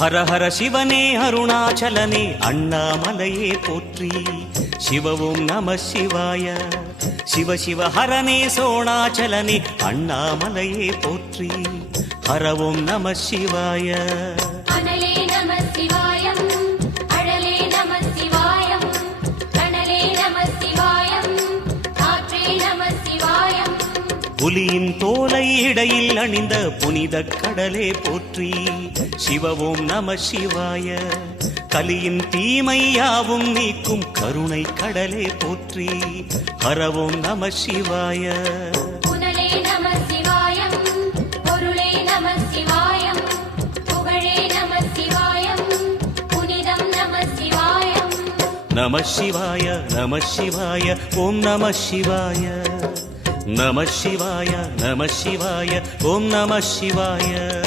ஹர ஹர சிவனே அருணாச்சலனே அண்ணாமலையே போற்றி. சிவவும் நம சிவாய. சிவ சிவ ஹரனே சோணாச்சலனே அண்ணாமலையே போற்றி. ஹரவும் நம சிவாய. அனலே நம சிவாயம், அழலே நம சிவாயம், கனலே நம சிவாயம், காற்றே நம சிவாயம். புலியின் தோலை இடையில் அணிந்த புனித கடலே போற்றி. சிவவும் நம சிவாய. கலியின் தீமையாவும் நீக்கும் கருணை கடலே போற்றி. ஹரவும் நம சிவாய. புனலே நம சிவாயம், பொருளே நம சிவாயம், புகழே நம சிவாயம், புனிதம் நம சிவாயம். நம சிவாய நம சிவாய ஓம் நம சிவாய. நம சிவாய நம சிவாய ஓம் நம சிவாய.